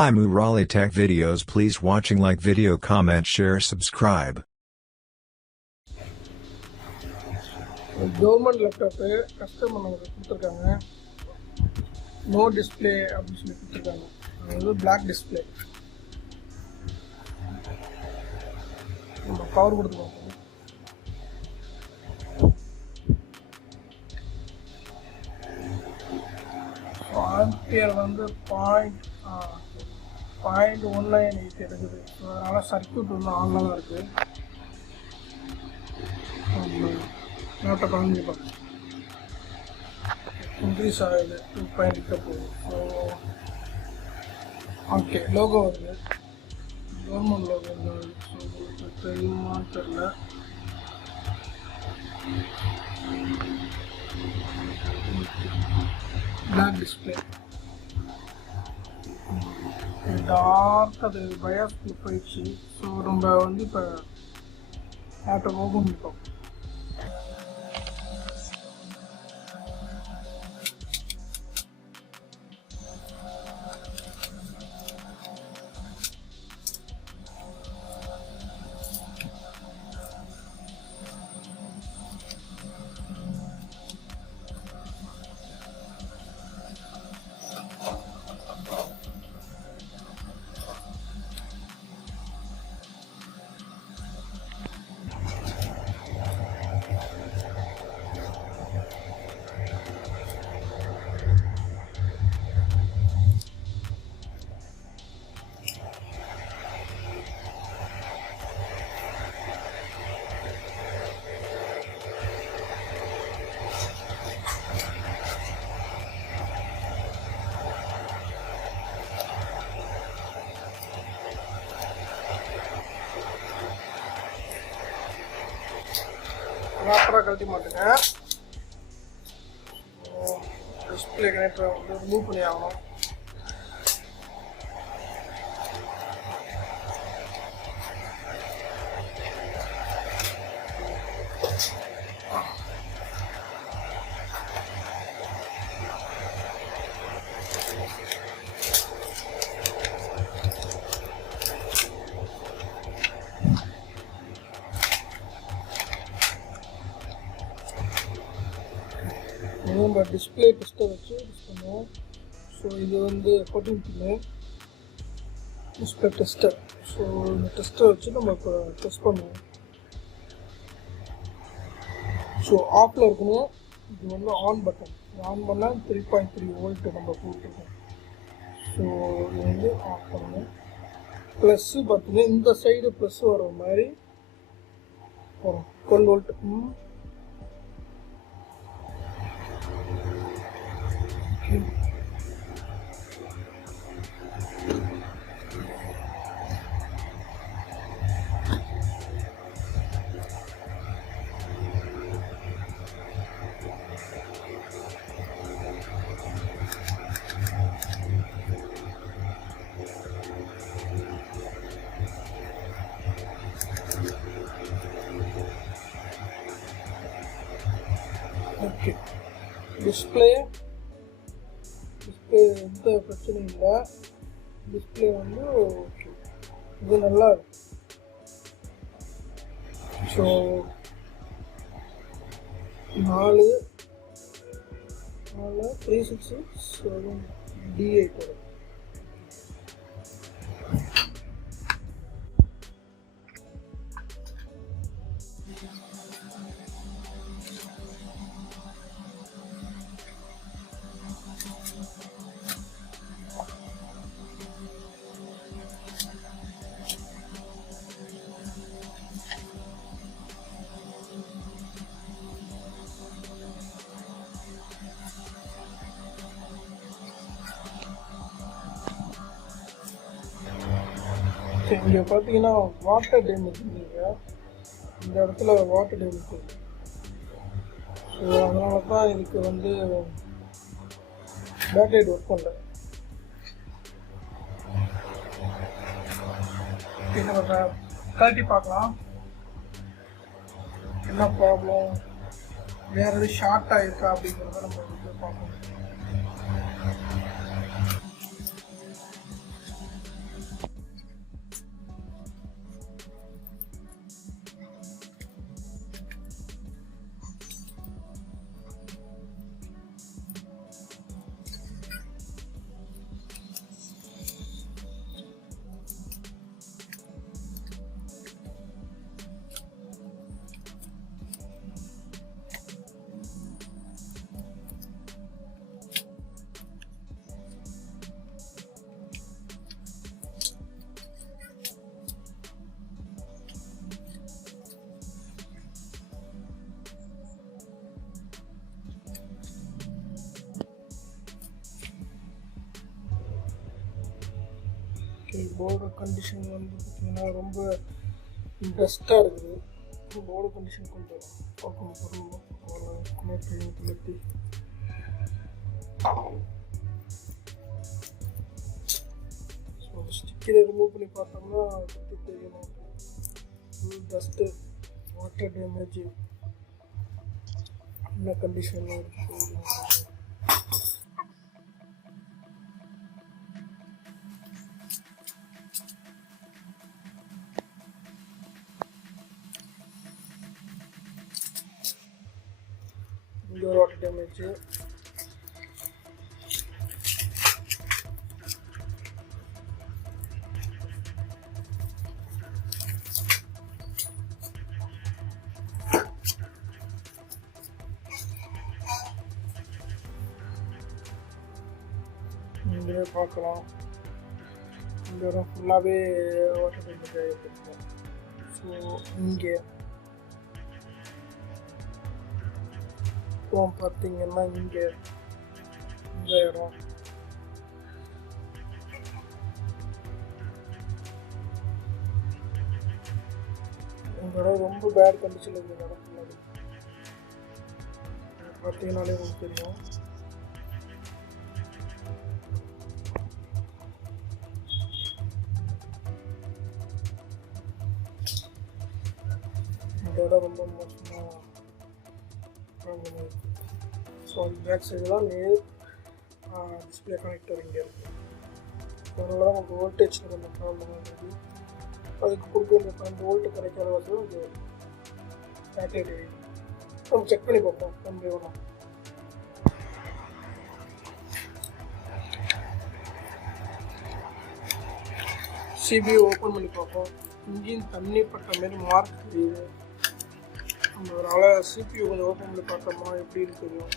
Hi Murali Tech videos, please watching, like video, comment, share, subscribe. Government laptop customer நமக்கு கொடுத்திருக்காங்க. No display அப்படி சொல்லி கொடுத்திருக்காங்க. அது black display. நம்ம பவர் கொடுத்து பார்ப்போம். ஆம்பியர் வந்து 0.198 எடுக்குது. அதனால சர்க்யூட் வந்து ஆன்ல தான் இருக்கு. லேப்டாப் வாங்கி பார்ப்போம். இன்க்ரீஸ் ஆகுது 2.8 போகுது. ஸோ ஓகே, லோகோ வருது, கவர்மெண்ட் லோகோ வருது. ஸோ உங்களுக்கு தெரியுமான்னு தெரியல. பிளாக் டிஸ்பிளே டார்க், அது பயாஸ்க்கு போயிடுச்சு. ஸோ நம்ம வந்து இப்போ லேப்டாப் ஓப்பன் பண்ணிப்போம். ப்ராப்பராக கழட்டி மாட்டுங்க. டிஸ்பிளே கனெக்டரை வந்து ரிமூவ் பண்ணி ஆகணும். நம்ம டிஸ்பிளே டெஸ்ட்டை வச்சு யூஸ் பண்ணுவோம். ஸோ இது வந்து 14 பின்னு டிஸ்பிளே டெஸ்டர். ஸோ இந்த டெஸ்ட்டை வச்சு நம்ம இப்போ டெஸ்ட் பண்ணுவோம். ஸோ ஆஃபில் இருக்கணும். இது வந்து ஆன் பட்டன். ஆன் பண்ணால் 3.3 வோல்ட் நம்ம போட்டுருக்கோம். ஸோ இது வந்து ஆஃப் பண்ணணும். ப்ளஸ்ஸு பார்த்தீங்கன்னா இந்த சைடு ப்ளஸ் வர மாதிரி வரும். 12 வோல்ட். ஓகே, டிஸ்பிளே எந்த பிரச்சனையும் இல்லை. டிஸ்பிளே வந்து ஓகே, இது நல்லா இருக்கு. ஸோ 4 367 D8 வரும். இங்கே பார்த்தீங்கன்னா வாட்டர் டேமேஜ் இருந்தீங்க. இந்த இடத்துல வாட்டர் டேமேஜ் இருக்கு. ஸோ அதனால தான் இதுக்கு வந்து பேக்லைட் ஒர்க் பண்ணல. நம்ம கழட்டி பார்க்கலாம் என்ன ப்ராப்ளம், வேறு எதுவும் ஷார்ட் ஆகிருக்கா அப்படிங்கிறத நம்ம வந்து பார்க்கணும். போர்டு கண்டிஷன் வந்து பார்த்திங்கன்னா ரொம்ப டஸ்ட்டாக இருக்குது. போர்டு கண்டிஷன் கொஞ்சம் பார்க்கணும். ஸோ ஸ்டிக்கரை ரிமூவ் பண்ணி பார்த்தோம்னா அதை பற்றி தெரியணும். ஃபுல் டஸ்ட்டு, வாட்டர் டேமேஜ், என்ன கண்டிஷனில் இருக்குது. இங்கே ஒரு வாட்டர் டேமேஜ். இங்கே பார்க்கலாம், இந்த இடம் ஃபுல்லாகவே வாட்டர் டேமேஜ் ஆகிருக்கும். ஸோ இங்கே அப்புறம் பார்த்தீங்கன்னா இங்கே இந்த இடம் இந்த இடம் ரொம்ப பேட் கண்டிஷனில் இருக்குது. இந்த இடம் ஃபுல்லாகவே பார்த்தீங்கன்னாலே உங்களுக்கு தெரியும். இந்த இடம் ரொம்ப மோசமாக. ஸோ பேக் சைடு தான் நேர் டிஸ்பிளே கனெக்டர் இங்கே இருக்குது. அதனால தான் உங்களுக்கு வோல்டேஜில் கொஞ்சம் ப்ராப்ளம் இருக்குது. அதுக்கு கொடுக்க இந்த 12 வோல்ட்டு கிடைக்காத வசதி இது பேக்லைட் நம்ம செக் பண்ணி பார்ப்போம். நம்ம வேணும் சிபியூ ஓப்பன் பண்ணி பார்ப்போம். இன்ஜின் தண்ணி பட்ட மாரி மார்க் தெரியுது. அதனால் சிபியூ கொஞ்சம் ஓப்பன் பண்ணி பார்த்தோம்னா எப்படின்னு தெரியும்.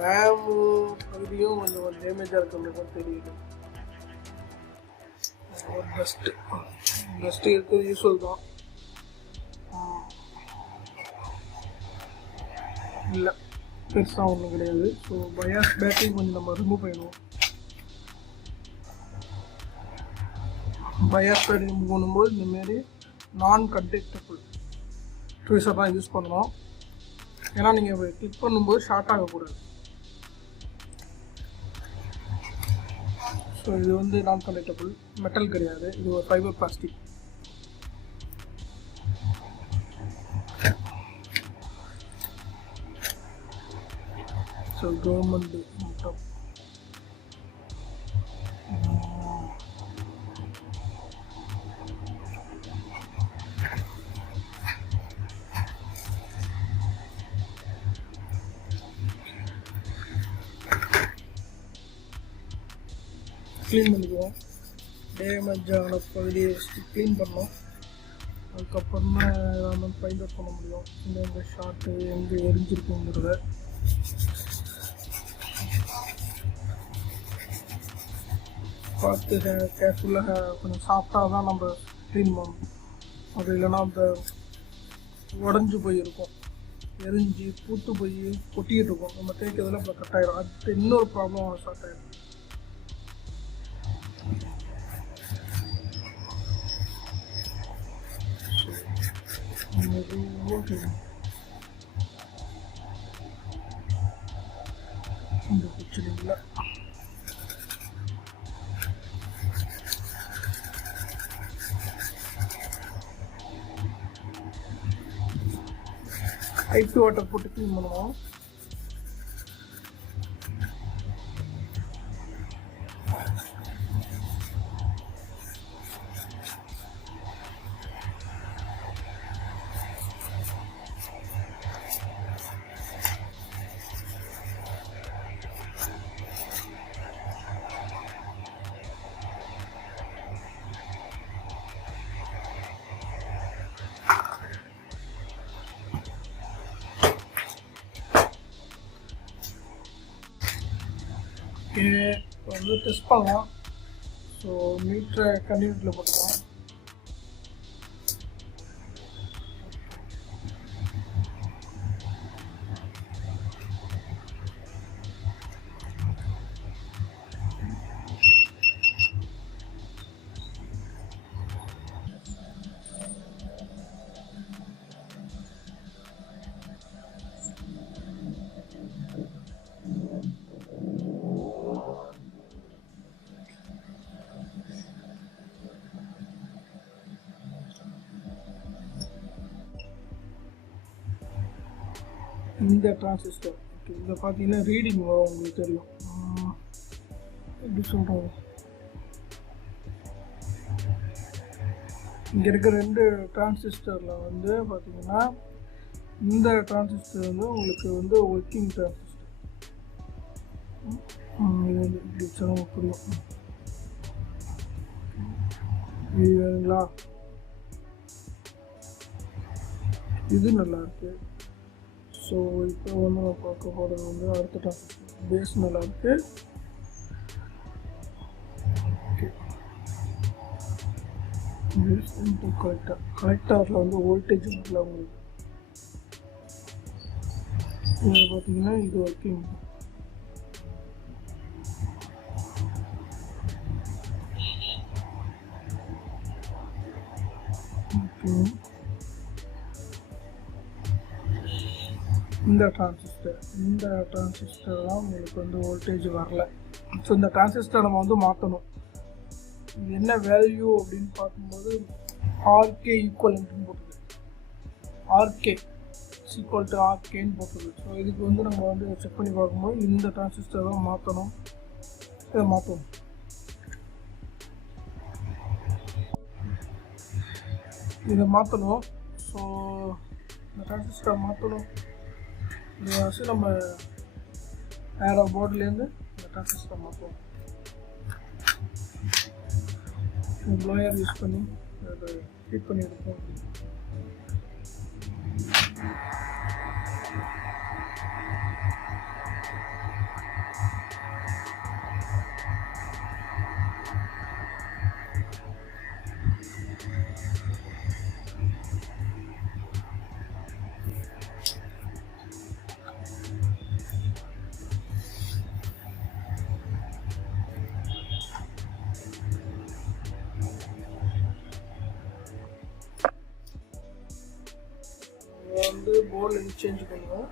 ரேமு பகுதியும் கொஞ்சம் டேமேஜாக இருக்கிறது தெரியுது. டஸ்ட்டு இருக்குது, யூஸ்வல் தான். இல்லை பெருசாக ஒன்றும் கிடையாது. ஸோ பயாஸ் பேட்டரி கொஞ்சம் நம்ம ரிமூவ் பண்ணிடுவோம். பயாஸ் பேட்டரி ரிமூவ் பண்ணும்போது இந்தமாரி நான் கண்டக்டபிள் ட்விசர் தான் யூஸ் பண்ணணும். ஏன்னா நீங்கள் கிளிக் பண்ணும்போது ஷார்ட் ஆகக்கூடாது. ஸோ இது வந்து நான் கண்டக்டபிள், மெட்டல் கிடையாது, இது ஒரு ஃபைபர் பிளாஸ்டிக். ஸோ கவர்மெண்ட் மட்டும் க்ளீன் பண்ணிக்குவோம். டேமேஜ் ஆன பகுதியை ஃபஸ்ட்டு க்ளீன் பண்ணோம். அதுக்கப்புறம் தான் நம்ம ஃபைண்ட் அவுட் பண்ண முடியும் இந்த ஷார்ட்டு எங்கே எரிஞ்சிருக்குங்கிறத. பார்த்து கேர்ஃபுல்லாக கொஞ்சம் சாஃப்டாக தான் நம்ம க்ளீன் பண்ணணும். அது இல்லைன்னா அந்த உடஞ்சி போயிருக்கும், எரிஞ்சு பூத்து போய் கொட்டிக்கிட்டு இருக்கும். நம்ம தேய்க்கிறதுல இப்போ கட் ஆகிடும். அது இன்னொரு ப்ராப்ளம் ஸ்டார்ட் ஆகிடும். இந்த பிரச்சனையில் ஐஸ் வாட்டர் போட்டு க்ளீன் பண்ணுவோம். இப்போ வந்து டெஸ்ட் பண்ணலாம். ஸோ மீட்டரை கண்டினியூட்டில் போட்டுக்கலாம். இந்த டிரான்சிஸ்டர். ஓகே, இதை பார்த்தீங்கன்னா ரீடிங் வரும், உங்களுக்கு தெரியும். எப்படி சொல்கிறது, இங்கே இருக்கிற 2 டிரான்சிஸ்டரில் வந்து பார்த்தீங்கன்னா இந்த டிரான்சிஸ்டர் வந்து உங்களுக்கு வந்து ஒர்க்கிங் டிரான்சிஸ்டர். இது வந்து இப்படி வச்சாலும் புரியும். இது வேணுங்களா, இது நல்லாயிருக்கு. ஸோ இப்போ வந்து நான் பார்க்க போகிறது வந்து அடுத்த டிரான்சிஸ்டர். பேஸ் நல்லாயிருக்கு. Okay, base into collector. கலெக்டரில் வந்து வோல்டேஜ் வரல உங்களுக்கு. இதில் பார்த்தீங்கன்னா இது ஒர்க்கிங். ஓகே, இந்த டிரான்சிஸ்டர் தான் உங்களுக்கு வந்து வோல்டேஜ் வரல. ஸோ இந்த டிரான்சிஸ்டர் நம்ம வந்து மாற்றணும். இது என்ன வேல்யூ அப்படின்னு பார்க்கும்போது ஆர்கே ஈக்குவலன்ட்னு போட்டுது. ஆர்கே ஈக்குவல் டு ஆர்கேன்னு போட்டுது. ஸோ இதுக்கு வந்து நம்ம வந்து செக் பண்ணி பார்க்கும்போது இந்த டிரான்சிஸ்டர் தான் மாற்றணும். இதை மாற்றணும். இதை மாற்றணும். ஸோ இந்த டிரான்சிஸ்டர் மாற்றணும். இதை வச்சு நம்ம வேறு போர்ட்லேருந்து இந்த டிரான்சிஸ்டர் மாற்றுவோம். ப்ளோயர் யூஸ் பண்ணி அதை ஹீட் பண்ணி எடுப்போம். வந்து போர்டில் சேஞ்ச் பண்ணுவோம்.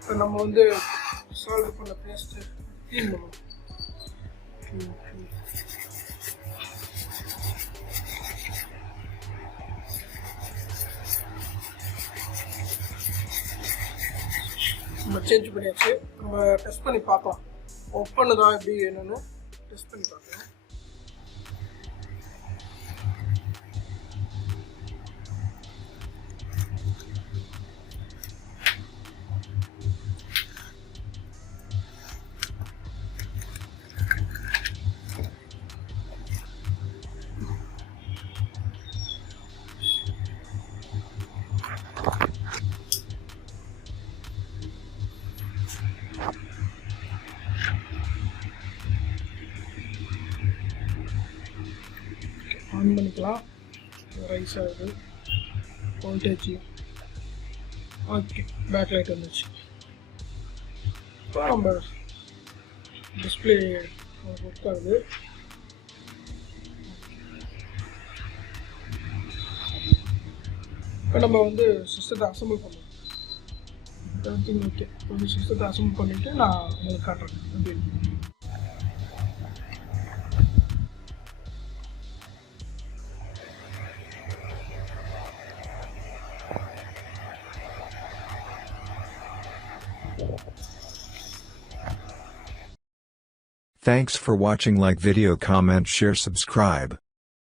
இப்போ நம்ம வந்து சால்வ் பண்ண பேஸ்ட்டு க்ளீன் பண்ணுவோம். நம்ம சேஞ்ச் பண்ணியாச்சு. நம்ம டெஸ்ட் பண்ணி பார்க்கலாம். ஒர்க் பண்ணுதா எப்படி என்னன்னு டெஸ்ட் பண்ணி பார்க்கலாம். ஆன் பண்ணிக்கலாம். ரைஸ் ஆகுது வோல்டேஜ். ஓகே, பேக்லைட் வந்துச்சு. இப்போ நம்ம டிஸ்பிளே ஒர்க் ஆகுது. இப்போ நம்ம வந்து சிஸ்டத்தை அசம்பிள் பண்ணுவோம். ஓகே, கொஞ்சம் சிஸ்டத்தை அசம்பிள் பண்ணிவிட்டு நான் உங்களுக்கு காட்டுறேன் அப்படின்னு. Thanks for watching. Like video, comment, share, subscribe.